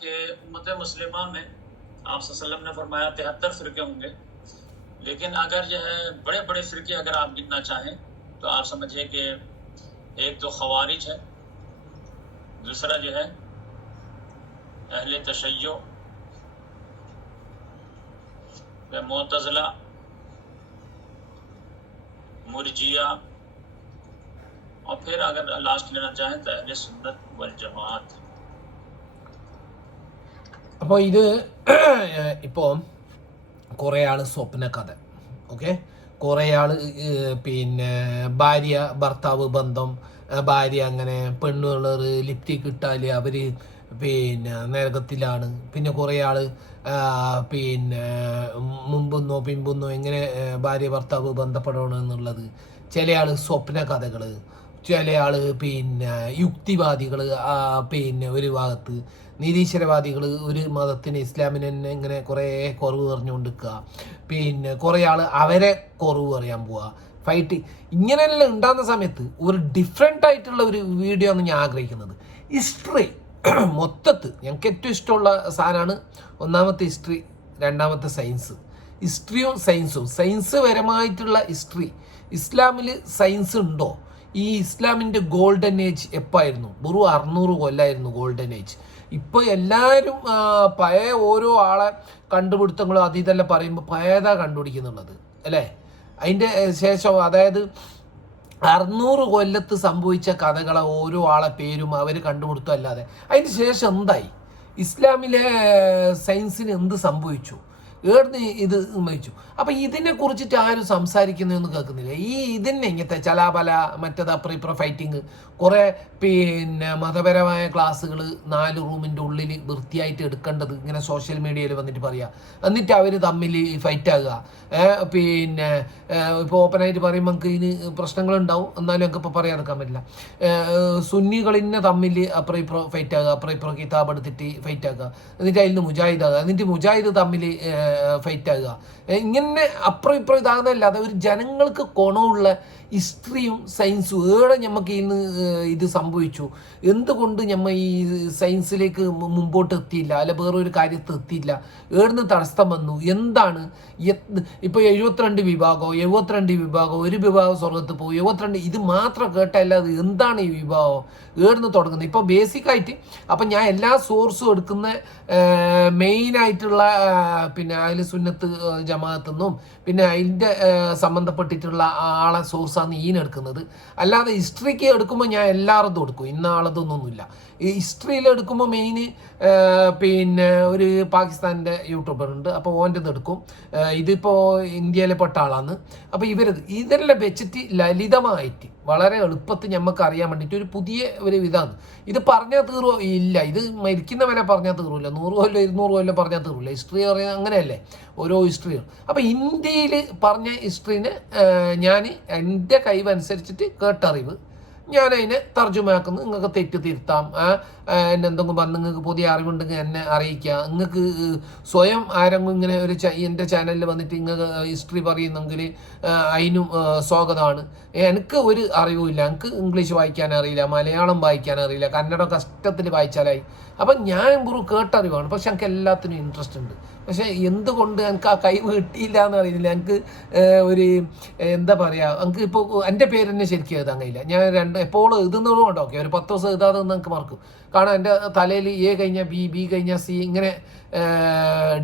کہ امت مسلمہ میں آپ صلی اللہ علیہ وسلم نے فرمایا تہتر فرقے ہوں گے۔ لیکن اگر جو ہے بڑے بڑے فرقے اگر آپ گننا چاہیں تو آپ سمجھیے کہ ایک تو خوارج ہے، دوسرا جو ہے اہل تشیع معتزلہ مرجیہ اور پھر اگر لاسٹ لینا چاہیں تو اہل سنت والجماعت۔ അപ്പോൾ ഇത് ഇപ്പോൾ കുറേ ആൾ സ്വപ്ന കഥ ഓക്കെ? കുറേ ആൾ പിന്നെ ഭാര്യ ഭർത്താവ് ബന്ധം ഭാര്യ അങ്ങനെ പെണ്ണുകളർ ലിപ്റ്റിക് ഇട്ടാൽ അവർ പിന്നെ നരകത്തിലാണ്. പിന്നെ കുറേ ആൾ പിന്നെ മുമ്പെന്നോ പിമ്പെന്നോ എങ്ങനെ ഭാര്യ ഭർത്താവ് ബന്ധപ്പെടണമെന്നുള്ളത് ചില ആൾ സ്വപ്ന കഥകൾ ചില ആൾ പിന്നെ യുക്തിവാദികൾ പിന്നെ ഒരു ഭാഗത്ത് നിരീശ്വരവാദികൾ ഒരു മതത്തിന് ഇസ്ലാമിന് തന്നെ ഇങ്ങനെ കുറേ കുറവ് പറഞ്ഞുകൊണ്ടിരിക്കുക. പിന്നെ കുറേ ആൾ അവരെ കുറവ് പറയാൻ പോവുക. ഫൈറ്റ് ഇങ്ങനെയെല്ലാം ഉണ്ടാകുന്ന സമയത്ത് ഒരു ഡിഫറെന്റ് ആയിട്ടുള്ള ഒരു വീഡിയോ ആണ് ഞാൻ ആഗ്രഹിക്കുന്നത്. ഹിസ്റ്ററി മൊത്തത്ത് ഞങ്ങൾക്ക് ഏറ്റവും ഇഷ്ടമുള്ള സാധനമാണ് ഒന്നാമത്തെ ഹിസ്റ്ററി രണ്ടാമത്തെ സയൻസ് ഹിസ്റ്ററിയും സയൻസും സയൻസ് പരമായിട്ടുള്ള ഹിസ്റ്ററി ഇസ്ലാമിൽ സയൻസ് ഉണ്ടോ? ഈ ഇസ്ലാമിന്റെ ഗോൾഡൻ ഏജ് എപ്പായിരുന്നു? വെറും അറുന്നൂറ് കൊല്ലായിരുന്നു ഗോൾഡൻ ഏജ് ഇപ്പോൾ എല്ലാവരും പഴയ ഓരോ ആളെ കണ്ടുപിടുത്തങ്ങളും അത് ഇതെല്ലാം പറയുമ്പോൾ പഴയതാ കണ്ടുപിടിക്കുന്നുള്ളത്. അല്ലേ? അതിന്റെ ശേഷം അതായത് അറുന്നൂറ് കൊല്ലത്ത് സംഭവിച്ച കഥകളെ ഓരോ ആളെ പേരും അവർ കണ്ടുപിടുത്തം അല്ലാതെ അതിന് ശേഷം എന്തായി? ഇസ്ലാമിലെ സയൻസിന് എന്ത് സംഭവിച്ചു? ഏടുന്ന് ഇത് വഹിച്ചു അപ്പം ഇതിനെ കുറിച്ചിട്ട് ആരും സംസാരിക്കുന്നതെന്ന് കേൾക്കുന്നില്ല. ഈ ഇതിനെ ഇങ്ങനത്തെ ചലാപല മറ്റേത് ഇപ്പുറം ഫൈറ്റിങ് കുറേ പിന്നെ മതപരമായ ക്ലാസ്സുകൾ നാല് റൂമിന്റെ ഉള്ളിൽ വൃത്തിയായിട്ട് എടുക്കേണ്ടത് ഇങ്ങനെ സോഷ്യൽ മീഡിയയിൽ വന്നിട്ട് പറയുക എന്നിട്ട് അവർ തമ്മിൽ ഫൈറ്റ് ആകുക ഏ, പിന്നെ ഇപ്പോൾ ഓപ്പണായിട്ട് പറയുമ്പോൾ നമുക്ക് ഇതിന് പ്രശ്നങ്ങളുണ്ടാവും. എന്നാലും നമുക്ക് ഇപ്പോൾ പറയാതിരിക്കാൻ പറ്റില്ല. സുന്നികളിന്നെ തമ്മിൽ അപ്പുറം ഇപ്പുറം ഫൈറ്റ് ആകുക അപ്പുറം ഇപ്പുറം കിതാബ് എടുത്തിട്ട് ഫൈറ്റ് ആകുക എന്നിട്ട് അതിൽ നിന്ന് മുജാഹിദ് ആകുക എന്നിട്ട് മുജാഹിദ് തമ്മിൽ ഫൈറ്റ് ആകുക. ഇങ്ങനെ അപ്പുറം ഇപ്പുറം ഇതാകുന്നതല്ലാതെ ഒരു ജനങ്ങൾക്ക് ഗുണമുള്ള ഹിസ്റ്ററിയും സയൻസും ഏടെ നമുക്ക് ഇന്ന് ഇത് സംഭവിച്ചു. എന്തുകൊണ്ട് ഞമ്മ ഈ സയൻസിലേക്ക് മുമ്പോട്ട് എത്തിയില്ല? അല്ല ഒരു കാര്യത്ത് എത്തിയില്ല? ഏടുന്ന് തടസ്സം വന്നു? എന്താണ്? ഇപ്പോൾ എഴുപത്തിരണ്ട് വിഭാഗം എഴുപത്തിരണ്ട് വിഭാഗം ഒരു വിഭാഗം സ്വർഗത്ത് പോകും എഴുപത്തിരണ്ട് ഇത് മാത്രം കേട്ടല്ലാതെ എന്താണ് ഈ വിഭാഗം? ഏടുന്ന് തുടങ്ങുന്നത്? ഇപ്പോൾ ബേസിക്കായിട്ട് അപ്പം ഞാൻ എല്ലാ സോഴ്സും എടുക്കുന്ന മെയിൻ ആയിട്ടുള്ള പിന്നെ അതിൽ സുന്നത്ത് ജമാഅത്തെന്നും പിന്നെ അതിന്റെ സംബന്ധപ്പെട്ടിട്ടുള്ള ആളെ സോഴ്സാണ് ഈനെടുക്കുന്നത് അല്ലാതെ ഹിസ്റ്ററിക്ക് എടുക്കുമ്പോൾ ഞാൻ എല്ലായിടത്തും എടുക്കും. ഇന്ന ഈ ഹിസ്റ്ററിയിൽ എടുക്കുമ്പോൾ മെയിൻ പിന്നെ ഒരു പാകിസ്ഥാന്റെ യൂട്യൂബർ ഉണ്ട്. അപ്പോൾ ഓന്റെ എടുക്കും. ഇതിപ്പോൾ ഇന്ത്യയിലെ പെട്ട ആളാണ് അപ്പോൾ ഇവരത് ഇതെല്ലാം വെച്ചിട്ട് ലളിതമായിട്ട് വളരെ എളുപ്പത്തിൽ നമുക്ക് അറിയാൻ വേണ്ടിയിട്ട് ഒരു പുതിയ ഒരു ഇതാണ്. ഇത് പറഞ്ഞാൽ തീറോ ഇല്ല ഇത് മരിക്കുന്നവരെ പറഞ്ഞാൽ തീറില്ല നൂറ് കൊല്ലം ഇരുന്നൂറ് കൊല്ലം പറഞ്ഞാൽ തീറില്ല ഹിസ്റ്ററി പറയുന്നത് അങ്ങനെയല്ലേ? ഓരോ ഹിസ്റ്ററിയും അപ്പോൾ ഇന്ത്യയിൽ പറഞ്ഞ ഹിസ്റ്ററിനെ ഞാൻ എന്റെ കഴിവനുസരിച്ചിട്ട് കേട്ടറിവ്. ഞാൻ അതിനെ തർജമാക്കുന്നു നിങ്ങൾക്ക് തെറ്റ് തിരുത്താം. എന്നെ എന്തെങ്കിലും വന്ന് നിങ്ങൾക്ക് പുതിയ അറിവുണ്ടെങ്കിൽ എന്നെ അറിയിക്കുക. നിങ്ങൾക്ക് സ്വയം ആരെങ്കിലും ഇങ്ങനെ ഒരു എന്റെ ചാനലിൽ വന്നിട്ട് നിങ്ങൾക്ക് ഹിസ്റ്ററി പറയുന്നെങ്കിൽ അതിനും സ്വാഗതമാണ് എനിക്ക് ഒരു അറിവുമില്ല എനിക്ക് ഇംഗ്ലീഷ് വായിക്കാൻ അറിയില്ല. മലയാളം വായിക്കാൻ അറിയില്ല. കന്നഡ കഷ്ടത്തിൽ വായിച്ചാലായി. അപ്പം ഞാൻ വെറും കേട്ടറിവാണ്. പക്ഷെ എനിക്ക് എല്ലാത്തിനും ഇൻട്രസ്റ്റ് ഉണ്ട്. പക്ഷെ എന്തുകൊണ്ട് എനിക്ക് ആ കഴിവ് കിട്ടിയില്ല എന്ന് അറിയില്ല എനിക്ക് ഒരു എന്താ പറയുക എനിക്ക് ഇപ്പോൾ എന്റെ പേര് തന്നെ ശരിക്കും എഴുതാൻ കഴിയില്ല. ഞാൻ രണ്ട് എപ്പോഴും എഴുതുന്നതും ഓക്കെ ഒരു പത്ത് ദിവസം എഴുതാതെ നിങ്ങൾക്ക് മറക്കും. കാരണം എന്റെ തലയിൽ എ കഴിഞ്ഞാൽ ബി ബി കഴിഞ്ഞാൽ സി ഇങ്ങനെ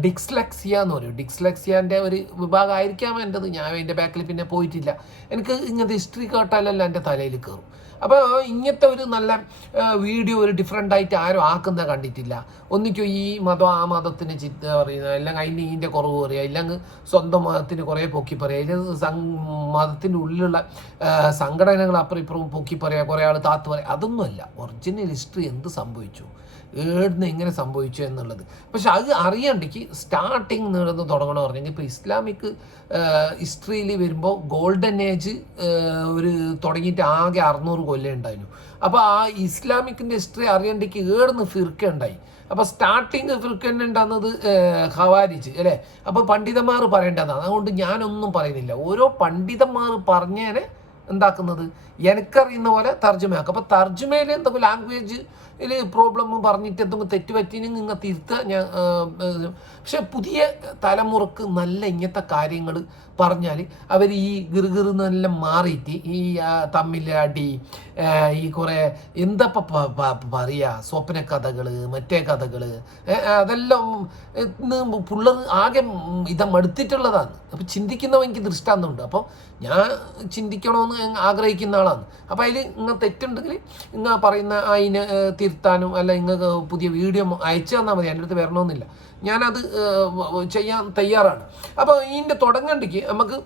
ഡിക്സ്ലക്സിയ എന്ന് പറയും. ഡിക്സ്ലക്സിയന്റെ ഒരു വിഭാഗമായിരിക്കാം എന്റെത്. ഞാൻ എന്റെ ബാക്കിൽ പിന്നെ പോയിട്ടില്ല. എനിക്ക് ഇങ്ങനത്തെ ഹിസ്റ്ററി കേട്ടാലല്ല എന്റെ തലയിൽ കയറും അപ്പോൾ ഇങ്ങനത്തെ ഒരു നല്ല വീഡിയോ ഒരു ഡിഫറെന്റ് ആയിട്ട് ആരും ആക്കുന്ന കണ്ടിട്ടില്ല. ഒന്നിക്കും ഈ മതം ആ മതത്തിന് ചിത്ത പറയുന്ന അല്ലെങ്കിൽ അതിന്റെ ഇതിന്റെ കുറവ് പറയുക ഇല്ലെങ്കിൽ സ്വന്തം മതത്തിന് കുറേ പൊക്കി പറയുക അല്ലെങ്കിൽ സം മതത്തിന്റെ ഉള്ളിലുള്ള സംഘടനകൾ അപ്പുറം ഇപ്പുറം പൊക്കി പറയുക കുറേ ആൾ താത്ത് പറയുക അതൊന്നുമല്ല. ഒറിജിനൽ ഹിസ്റ്ററി എന്ത് സംഭവിച്ചു. ഏടുന്ന് എങ്ങനെ സംഭവിച്ചു എന്നുള്ളത്. പക്ഷെ അത് അറിയണ്ടെങ്കിൽ സ്റ്റാർട്ടിങ് നിന്ന് തുടങ്ങണം പറഞ്ഞെങ്കിൽ ഇപ്പോൾ ഇസ്ലാമിക് ഹിസ്റ്ററിയിൽ വരുമ്പോൾ ഗോൾഡൻ ഏജ് ഒരു തുടങ്ങിയിട്ട് ആകെ അറുന്നൂറ് കൊല്ലം ഉണ്ടായിരുന്നു. അപ്പോൾ ആ ഇസ്ലാമിക്കിന്റെ ഹിസ്റ്ററി അറിയണ്ടെങ്കിൽ ഏടുന്ന് ഫിർക്ക ഉണ്ടായി. അപ്പോൾ സ്റ്റാർട്ടിങ് ഫിർക്കന്നെ ഉണ്ടാകുന്നത് ഹവാരിച്ച് അല്ലേ? അപ്പോൾ പണ്ഡിതന്മാർ പറയേണ്ടതാണ് അതുകൊണ്ട് ഞാനൊന്നും പറയുന്നില്ല. ഓരോ പണ്ഡിതന്മാർ പറഞ്ഞേനെ എന്താക്കുന്നത്? എനിക്കറിയുന്ന പോലെ തർജമയാക്കും. അപ്പോൾ തർജമയിൽ എന്തെങ്കിലും ലാംഗ്വേജ് ഇതിൽ പ്രോബ്ലം പറഞ്ഞിട്ട് എന്തെങ്കിലും തെറ്റ് പറ്റിയെങ്കിൽ നിങ്ങൾ തിരുത്തുക ഞാൻ പക്ഷെ പുതിയ തലമുറയ്ക്ക് നല്ല ഇങ്ങനത്തെ കാര്യങ്ങൾ പറഞ്ഞാൽ അവർ ഈ ഗിറുഗിറുന്നെല്ലാം മാറിയിട്ട് ഈ അടി ഈ കുറേ എന്താ പറയുക സ്വപ്ന കഥകൾ മറ്റേ കഥകൾ അതെല്ലാം പിള്ളേർ ആകെ ഇത മടുത്തിട്ടുള്ളതാണ്. അപ്പോൾ ചിന്തിക്കുന്നവ എനിക്ക് ദൃഷ്ടാന്തമുണ്ട്. അപ്പോൾ ഞാൻ ചിന്തിക്കണമെന്ന് ആഗ്രഹിക്കുന്ന ആളാണ്. അപ്പോൾ അതിൽ ഇങ്ങനെ തെറ്റുണ്ടെങ്കിൽ ഇങ്ങനെ പറയുന്ന അതിന് തിരുത്താനും അല്ല ഇങ്ങക്ക് പുതിയ വീഡിയോ അയച്ചു തന്നാൽ മതി എന്റെ അടുത്ത് വരണമെന്നില്ല. ഞാനത് ചെയ്യാൻ തയ്യാറാണ്. അപ്പോൾ ഇതിന്റെ തുടങ്ങണ്ടിക്ക് നമുക്ക്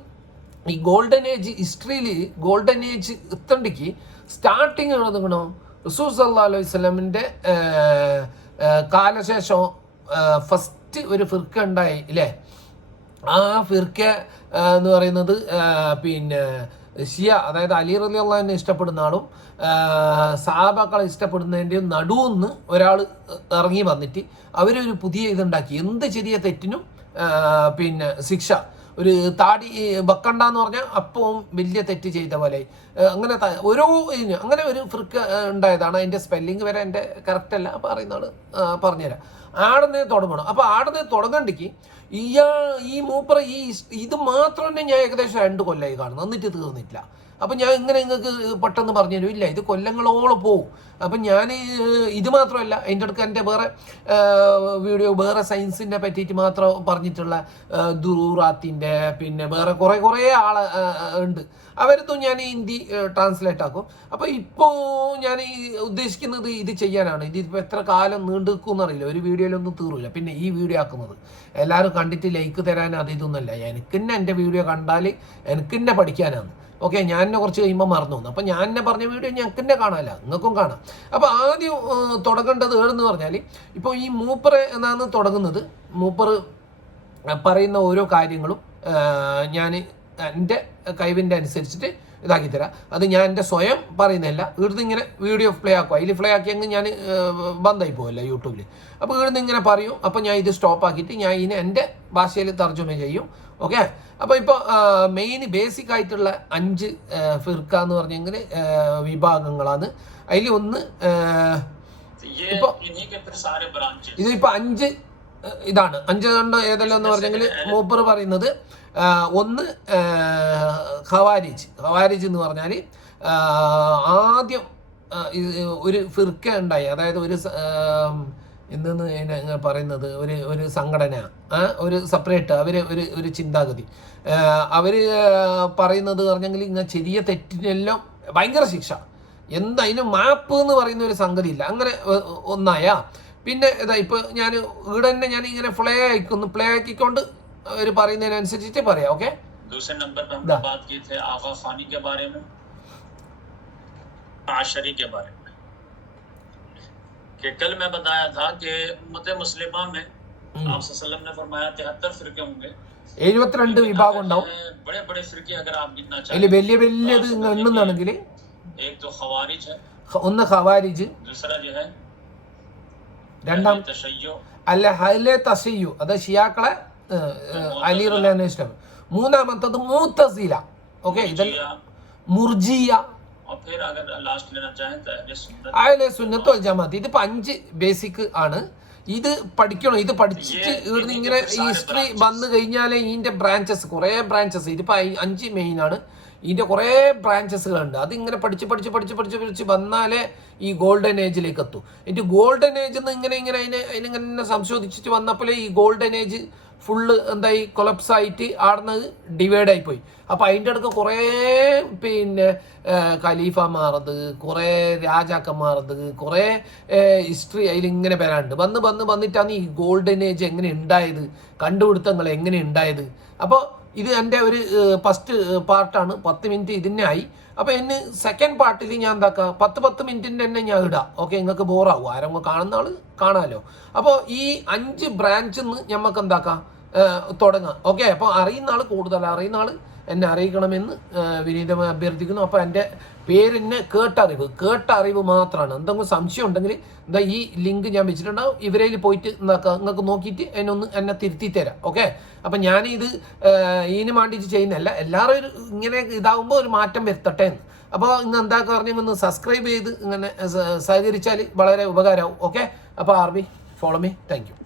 ഈ ഗോൾഡൻ ഏജ് ഹിസ്റ്ററിയിൽ ഗോൾഡൻ ഏജ് എത്തണ്ടിക്ക് സ്റ്റാർട്ടിങ് എഴുതണോ റസൂസ് സല്ലാ അലൈഹി സ്വലമിന്റെ കാലശേഷം ഫസ്റ്റ് ഒരു ഫിർക്ക ഉണ്ടായി ഇല്ലേ? ആ ഫിർക്ക എന്ന് പറയുന്നത് പിന്നെ ഷിയ അതായത് അലി റലി അള്ളാഹിനെ ഇഷ്ടപ്പെടുന്ന ആളും സഹാബാക്കളെ ഇഷ്ടപ്പെടുന്നതിന്റെയും നടുവെന്ന് ഒരാൾ ഇറങ്ങി വന്നിട്ട് അവരൊരു പുതിയ ഇതുണ്ടാക്കി. എന്ത് ചെറിയ തെറ്റിനും പിന്നെ ശിക്ഷ. ഒരു താടി ബക്കണ്ട എന്ന് പറഞ്ഞാൽ അപ്പവും വലിയ തെറ്റ് ചെയ്ത പോലെ അങ്ങനെ ഓരോ അങ്ങനെ ഒരു ഫ്രിക്ക് ഉണ്ടായതാണ്. അതിന്റെ സ്പെല്ലിംഗ് വരെ എന്റെ കറക്റ്റ് അല്ല. പറഞ്ഞുതരാം. ആടുന്നേ തുടങ്ങണം. അപ്പോൾ ആടുന്നേ തുടങ്ങണ്ടിക്ക് ഇയാൾ ഈ മൂപ്പറ ഈ ഇത് മാത്രം തന്നെ ഞാൻ ഏകദേശം രണ്ട് കൊല്ലമായി കാണുന്നു. എന്നിട്ട് തീർന്നിട്ടില്ല. അപ്പം ഞാൻ ഇങ്ങനെ നിങ്ങൾക്ക് പെട്ടെന്ന് പറഞ്ഞു തരും. ഇല്ല ഇത് കൊല്ലങ്ങളോളം പോവും. അപ്പം ഞാൻ ഇത് മാത്രമല്ല അതിന്റെ അടുക്ക് എന്റെ വേറെ വീഡിയോ വേറെ സയൻസിനെ പറ്റിയിട്ട് മാത്രം പറഞ്ഞിട്ടുള്ള ദുറൂറാത്തിന്റെ പിന്നെ വേറെ കുറേ കുറേ ആൾ ഉണ്ട്. അവരത്തും ഞാൻ ഹിന്ദി ട്രാൻസ്ലേറ്റ് ആക്കും. അപ്പോൾ ഇപ്പോൾ ഞാൻ ഈ ഉദ്ദേശിക്കുന്നത് ഇത് ചെയ്യാനാണ്. ഇതിപ്പോൾ എത്ര കാലം നീണ്ടു നിൽക്കുമെന്ന് അറിയില്ല. ഒരു വീഡിയോയിലൊന്നും തീറില്ല പിന്നെ ഈ വീഡിയോ ആക്കുന്നത് എല്ലാവരും കണ്ടിട്ട് ലൈക്ക് തരാൻ അത് ഇതൊന്നുമല്ല. എനിക്ക് തന്നെ എന്റെ വീഡിയോ കണ്ടാൽ എനിക്ക് തന്നെ പഠിക്കാനാണ്. ഓക്കെ ഞാൻ എന്നെ കുറച്ച് കഴിയുമ്പോൾ മറന്നു പോകുന്നു. അപ്പോൾ ഞാൻ എന്നെ പറഞ്ഞ വീഡിയോ ഞങ്ങൾക്ക് തന്നെ കാണാമല്ല നിങ്ങൾക്കും കാണാം. അപ്പോൾ ആദ്യം തുടങ്ങേണ്ടത് ഏതെന്ന് പറഞ്ഞാൽ ഇപ്പോൾ ഈ മൂപ്പർ എന്നാണ് തുടങ്ങുന്നത്. മൂപ്പർ പറയുന്ന ഓരോ കാര്യങ്ങളും ഞാൻ എന്റെ കഴിവിന്റെ അനുസരിച്ചിട്ട് ഇതാക്കി തരാം അത് ഞാൻ എന്റെ സ്വയം പറയുന്നതല്ല. ഇവിടുന്ന് ഇങ്ങനെ വീഡിയോ പ്ലേ ആക്കുക അതിൽ പ്ലേ ആക്കിയെങ്കിൽ ഞാൻ ബന്ധായി പോകല്ല യൂട്യൂബിൽ അപ്പോൾ ഇവിടുന്ന് ഇങ്ങനെ പറയും. അപ്പോൾ ഞാൻ ഇത് സ്റ്റോപ്പ് ആക്കിയിട്ട് ഞാൻ ഇതിനെ എന്റെ ഭാഷയിൽ തർജമ ചെയ്യും. ഓക്കെ അപ്പോൾ ഇപ്പോൾ മെയിൻ ബേസിക് ആയിട്ടുള്ള അഞ്ച് ഫിർക്ക എന്ന് പറഞ്ഞെങ്കിൽ വിഭാഗങ്ങളാണ്. അതിൽ ഒന്ന് ഇപ്പോൾ ഇതിപ്പോൾ അഞ്ച് ഇതാണ്. അഞ്ച് എണ്ണം ഏതെല്ലാം എന്ന് പറഞ്ഞെങ്കിൽ മൂപ്പർ പറയുന്നത് ഒന്ന് ഖവാരിജ്. ഖവാരിജ് എന്ന് പറഞ്ഞാൽ ആദ്യം ഒരു ഫിർക്ക ഉണ്ടായി. അതായത് ഒരു എന്തെന്ന് പറയുന്നത്? ഒരു ഒരു സംഘടന ഒരു സെപ്പറേറ്റ് അവർ ഒരു ഒരു ചിന്താഗതി. അവർ പറയുന്നത് പറഞ്ഞെങ്കിൽ ഇങ്ങനെ ചെറിയ തെറ്റിനെല്ലാം ഭയങ്കര ശിക്ഷ. എന്താ അതിന് മാപ്പ് എന്ന് പറയുന്ന ഒരു സംഗതി ഇല്ല. അങ്ങനെ ഒന്നായ. പിന്നെ ഇതാ ഇപ്പൊ ഞാൻ ഇവിടെ തന്നെ ഞാൻ ഇങ്ങനെ പ്ലേ ആയിക്കുന്നു പ്ലേ ആക്കിക്കൊണ്ട് അവർ പറയുന്നതിനനുസരിച്ചിട്ട് പറയാം ഓക്കെ दूसरे नंबर पे दा। हम बात की थे आगा खानी के बारे में आशरी के बारे में कि कल मैं बताया था कि उम्मत मुस्लिमा में आप वसल्लम ने फरमाया तिहत्तर फिरके होंगे എഴുപത്തിരണ്ട് വിഭാഗം ഉണ്ടാവും बड़े बड़े फिरके अगर आप गिनना അതിൽ चाहें വലിയ വലിയത് ഇങ്ങ് എണ്ണുന്നാണെങ്കിൽ एक तो खवारिज है ഒന്ന് ഖവാരിജ് दूसरा जो है രണ്ടാം അല്ല ഹലെ തസയ്യു അത് ഷിയാക്കളെ അലീറുല്ലാന്ന് ഇഷ്ടം മൂന്നാമത്തത് മൂത്തസീല ഓക്കെ ഇതൽ മുർജിയ. അയലെ സുന്നത്ത്? ജമാഅത്ത് അഞ്ച് ബേസിക് ആണ്. ഇത് പഠിക്കണം? ഇത് പഠിച്ചിട്ട് ഇവിടുന്ന് ഇങ്ങനെ ഹിസ്റ്ററി വന്നു കഴിഞ്ഞാലേ ഇതിന്റെ ബ്രാഞ്ചസ് കുറേ ബ്രാഞ്ചസ് ഇതിപ്പോ അഞ്ച് മെയിൻ ആണ്. ഇതിന്റെ കുറേ ബ്രാഞ്ചസുകളുണ്ട് അതിങ്ങനെ പഠിച്ച് പഠിച്ച് പഠിച്ച് പഠിച്ച് പഠിച്ച് വന്നാലേ ഈ ഗോൾഡൻ ഏജിലേക്ക് എത്തൂ. എന്നിട്ട് ഗോൾഡൻ ഏജ് എന്ന് ഇങ്ങനെ ഇങ്ങനെ അതിനെ അതിനിങ്ങനെ സംശോധിച്ചിട്ട് വന്നപ്പോഴേ ഈ ഗോൾഡൻ ഏജ് ഫുള്ള് എന്തായി കൊളപ്സ് ആയിട്ട് ആടുന്നത് ഡിവൈഡ് ആയിപ്പോയി പോയി. അപ്പൊ അതിന്റെ അടുക്ക് കുറേ പിന്നെ ഖലീഫ ഖലീഫമാറത് കുറേ രാജാക്കന്മാറത് കുറേ ഹിസ്റ്ററി അതിലിങ്ങനെ വരാനുണ്ട്. വന്ന് വന്ന് വന്നിട്ടാണ് ഈ ഗോൾഡൻ ഏജ് എങ്ങനെ ഉണ്ടായത് കണ്ടുപിടുത്തങ്ങൾ എങ്ങനെ ഉണ്ടായത്. അപ്പോൾ ഇത് എന്റെ ഒരു ഫസ്റ്റ് പാർട്ടാണ്. പത്ത് മിനിറ്റ് ഇതിനെ ആയി. അപ്പോൾ എന്നെ സെക്കൻഡ് പാർട്ടിൽ ഞാൻ എന്താക്കുക പത്ത് പത്ത് മിനിറ്റിന്റെ തന്നെ ഞാൻ ഇടാം. ഓക്കെ നിങ്ങൾക്ക് ബോറാവും ആരെങ്കിലും കാണുന്ന ആൾ കാണാമല്ലോ അപ്പോൾ ഈ അഞ്ച് ബ്രാഞ്ചിൽ നിന്ന് ഞമ്മക്ക് എന്താക്കാം? തുടങ്ങാം. ഓക്കെ അപ്പോൾ അറിയുന്ന ആൾ കൂടുതൽ അറിയുന്ന ആൾ എന്നെ അറിയിക്കണമെന്ന് വിനീതമായി അഭ്യർത്ഥിക്കുന്നു. അപ്പോൾ എന്റെ പേരിന് കേട്ടറിവ്. കേട്ടറിവ് മാത്രമാണ് എന്തെങ്കിലും സംശയം ഉണ്ടെങ്കിൽ എന്താ ഈ ലിങ്ക് ഞാൻ വെച്ചിട്ടുണ്ടാവും. ഇവരേൽ പോയിട്ട് എന്താക്കുക നിങ്ങൾക്ക് നോക്കിയിട്ട് എന്നെ ഒന്ന് എന്നെ തിരുത്തി തരാം. ഓക്കെ? അപ്പം ഞാനിത് ഇത് ഇതിന് വേണ്ടിയിട്ട് ചെയ്യുന്നതല്ല. എല്ലാവരും ഒരു ഇങ്ങനെ ഇതാവുമ്പോൾ ഒരു മാറ്റം വരുത്തട്ടെ എന്ന്. അപ്പോൾ ഇന്ന് എന്താ പറഞ്ഞു ഒന്ന് സബ്സ്ക്രൈബ് ചെയ്ത് ഇങ്ങനെ സഹകരിച്ചാൽ വളരെ ഉപകാരമാവും ഓക്കെ? അപ്പോൾ ബി ഫോളോ മീ താങ്ക്